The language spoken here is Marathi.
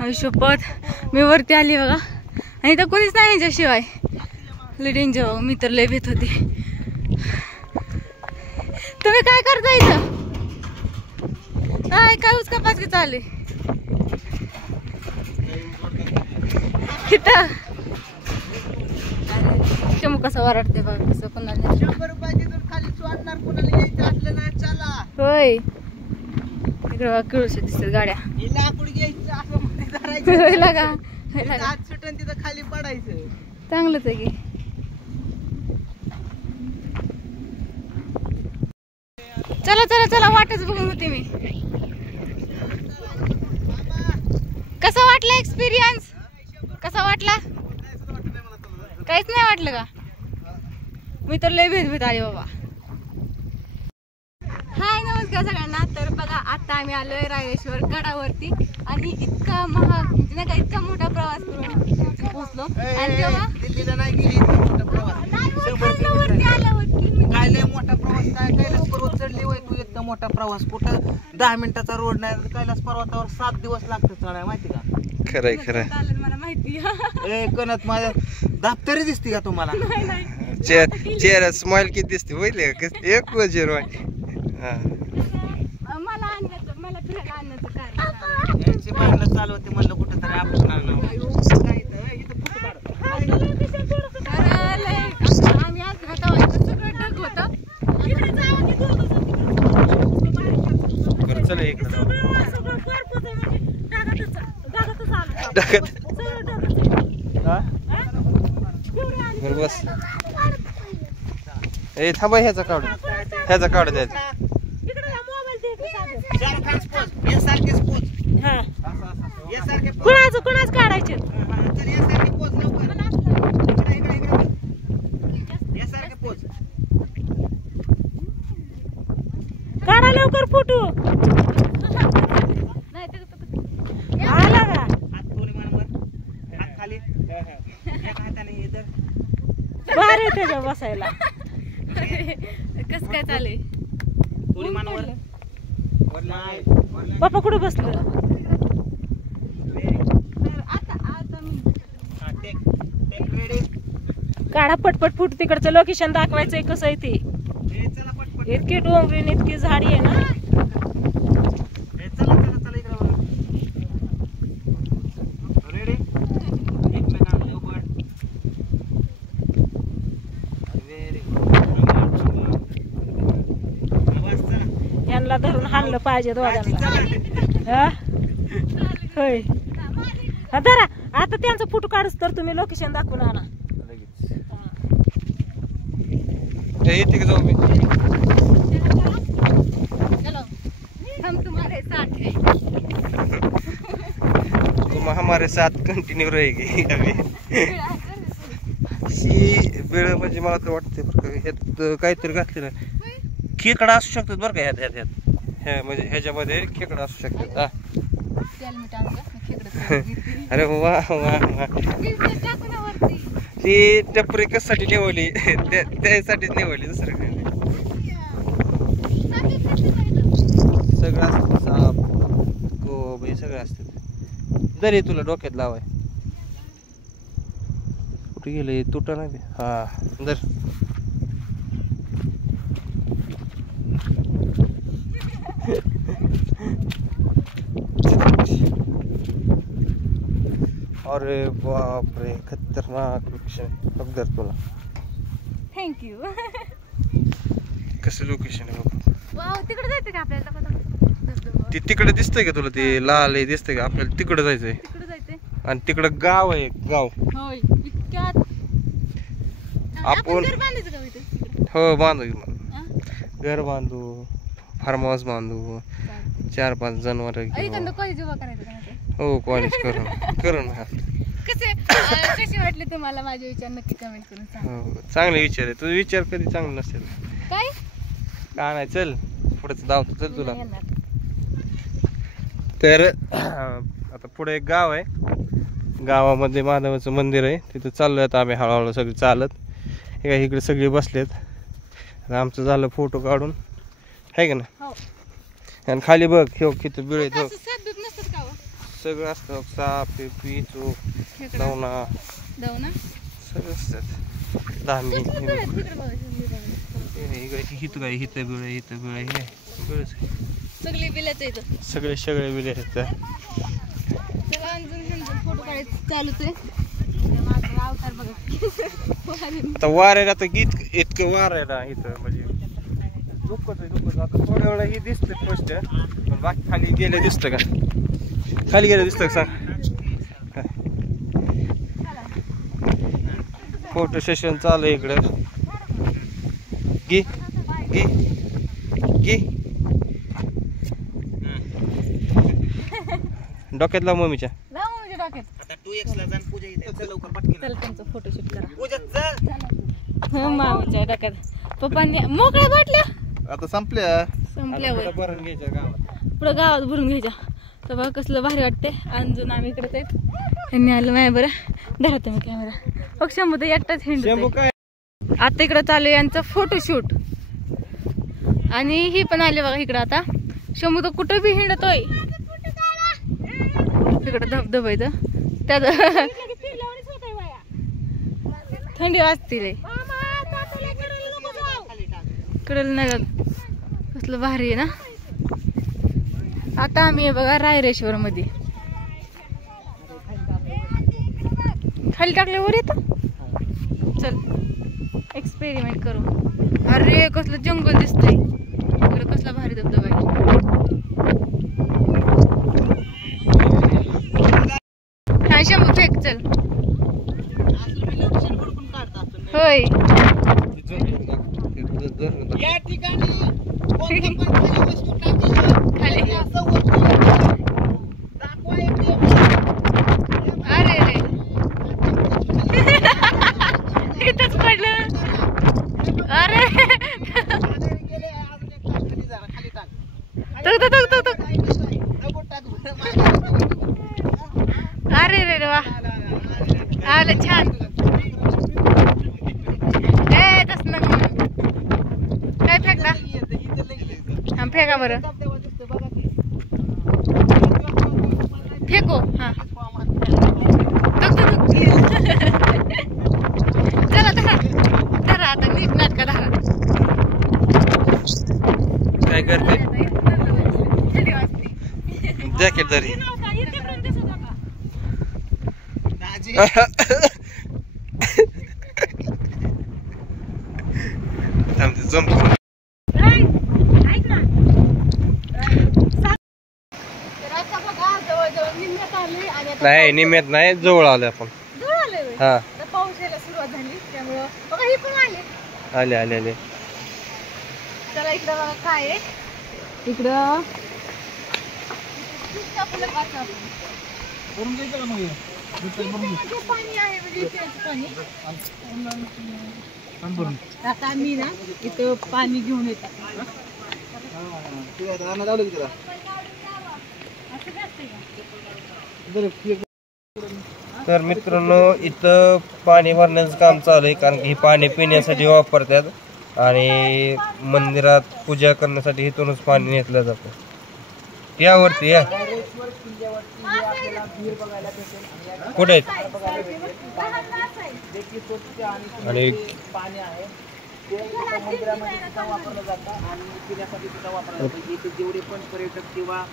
आयुष्यपत मी वरती आली बघा आणि इथं कोणीच नाही याच्याशिवाय. लय डेंजर, मी तर लय भीत होती. तुम्ही काय करता इथं? काय उसका पाच चालू इथं? चमू कसं वरडते बघा, कसं कोणाला 100 रुपयाची खाली सोडणार, कोणाला यायचं असलं नाही चला. होय इकडे किळूशे दिसतात गाड्या. लाकूड घ्यायचं असं मध्ये धरायचं, हात सुटून तिथं खाली पडायचं. चांगलंच आहे की. चला चला चला, वाटच बघून होते मी. कसा वाटला एक्सपिरियन्स? कसा वाटला? काहीच नाही वाटलं का? मी तर लय भीत आली बाबा. हाय नमस्कार सगळ्यांना. तर बघा आता आम्ही आलोय रायरेश्वर गडावरती आणि इतका महाग म्हणजे नाही का इतका मोठा प्रवास करून पोहोचलो. आणि तेव्हा दिल्लीला नाही गेली मोठा प्रवास, वरती आल्यावरती काय लय मोठा प्रवास, काय कैलास पर्वत चढली होय तू. इतका मोठा प्रवास कुठं 10 मिनिटाचा रोड नाही, कैलास पर्वतावर 7 दिवस लागतात चढायला, माहिती का? खरंय खरंय, मला माहिती. ए कनत माझ्या दाप्तरी दिसती का तुम्हाला? चेहरा स्माइल किती दिसते होईल एक वजीर. मला आणण्याचं, मला फिरायला आणण्याचं कारण यांची भांडणं चालू होती. म्हणलं कुठं तरी आपण आम्ही आज हातावर सगळं ढग होतं. चल इकडे बस. ए थांबा, ह्याचा काढ, ह्याचा काढ द्यायचा. कुणाच काढायचे? काढा लवकर फोटो. आला का? बारे त्याच्या बसायला. कस काय चालेल? पप्पा कुठे बसलं? काढा पटपट फुट. तिकडचं लोकेशन दाखवायचंय कसं आहे ते. इतकी डोंगरी इतकी झाडी आहे ना. यांना धरून हाणलं पाहिजे दोघांना. होय धरा. आता त्यांचा फोटो काढूच तर तुम्ही लोकेशन दाखवून आणा. येते का जाऊ मी? हम तुम्हारे साथ हैं, तुम हमारे साथ कंटिन्यू रहेगी. अभी ही वेळ म्हणजे मला तर वाटते ह्यात काहीतरी घातले ना. खेकडा असू शकतात बरं का ह्यात ह्यात ह्या म्हणजे ह्याच्यामध्ये खेकडा असू शकतात. अरे वा वा वा. ती टपरी कशासाठी निवडली? त्यासाठीच निवडली, दुसरं काय नाही. सगळं असतं, साप कोंबडी सगळं असतं. दरी तुला डोक्यात लावाय. कुठे गेलं? तुटा नाही. हा दर. अरे बापरे, खतरनाक लोकेशन. अगदर तुला थँक्यू. कसं लोकेशन आहे बघ. वाव, तिकडे जायचं का आपल्याला? ते तिकडे दिसतंय का तुला? ते लाल आहे दिसतंय का? आपल्याला तिकडे जायचंय. तिकडे जायचंय आणि तिकडं गाव आहे. गाव होय इतक्यात आपण घर बांधायचं का इथे? हो बांधू, घर बांधू, फार्म हाऊस बांधू, 4-5 जनावर घेऊ. कॉलेज उभा करायचं. हो कॉलेज करू ना. कसे वाटले तुम्हाला माझे विचार? नक्की कमेंट करून सांगा. चांगले विचार आहे. तुझे विचार कधी चांगले नसेल काय का नाही. चल पुढे धावतो. चल तुला. तर आता पुढे एक गाव आहे. गावामध्ये महादेवाचं मंदिर आहे. तिथं चाललोय आता आम्ही हळूहळू सगळे चालत. हे इकडे सगळे बसलेत. आमचं झालं फोटो काढून आहे का ना. आणि खाली बघ हे किती बिळ आहे. सगळं असतं, साप पिपी चोप दवना सगळं असतात. धामी हित काय हित बिळ सगळे बिलाच आहेत, सगळे बिले आहेत. फोटो काढायचं चालूच आहे. आता वाऱ्याला तर इतकं वार आहे ना इथं, म्हणजे दुःखच आहे. आता थोड्या वेळा ही दिसतं फर्स्ट, पण बाकी खाली गेलं दिसतं का? खाली गेलं दिसतं का सांग? फोटो सेशन चालू आहे इकडं. गी गी गी डोक्यात लाव मम्मीच्या. फोटोशूट करा मामाच्या डोक्यात. पप्पांनी मोकळ्या बाटल्या आता संपल्यावर भरून घ्यायच्या गावात, पुढं गावात भरून घ्यायच्या. तर बघा कसलं भारी वाटते. अंजून आम्ही इकडेच आहेत. त्यांनी आलं माझ्या बरं धरा तुम्ही कॅमेरा. पक्षामध्ये एकटाच हिंड. आता इकडं चालू आहे यांचं फोटोशूट. आणि ही पण आली बघा इकडं. आता शंभू तर कुठं बी हिंडतोय. तिकडं धबधबा इथं त्यात थंडी वाजतील. कडल नाही कसलं भारी आहे ना. आता आम्ही बघा रायरेश्वर मध्ये. खाली टाकल्यावर येतं. चल एक्सपेरिमेंट करू. अरे कसलं जंगल दिसतंय. इकडे कसला भारी धबधबा आहे. हा शंभू फेक चल. होय या ठिकाणी खाली. अरे रे इथंच पडलं. अरे अरे रे वा आलं छान. तस नका काय फेकता. फेका बरं फेको. हा चला धरा आता नीट नाटका धरा. काय करते जॅकेट तरी नाही निम्यात नाही, जवळ आलो आपण. हा पाऊस यायला सुरुवात झाली त्यामुळं बघा ही पण आले. आले. चला इकडं बघा काय आहे. इकडं पाणी आहे म्हणजे पाणी. आता आम्ही ना इथं पाणी घेऊन येतात. तर मित्रांनो इथं पाणी भरण्याचं काम चालू आहे, कारण की हे पाणी पिण्यासाठी वापरतात आणि मंदिरात पूजा करण्यासाठी इथूनच पाणी नेतलं जातं. यावरती या कुठे आहेत आणि पाणी आहे ते मंदिरामध्ये सुद्धा वापरलं जातं आणि पिण्यासाठी सुद्धा वापरलं जातं. इथे जेवढे पण पर्यटक किंवा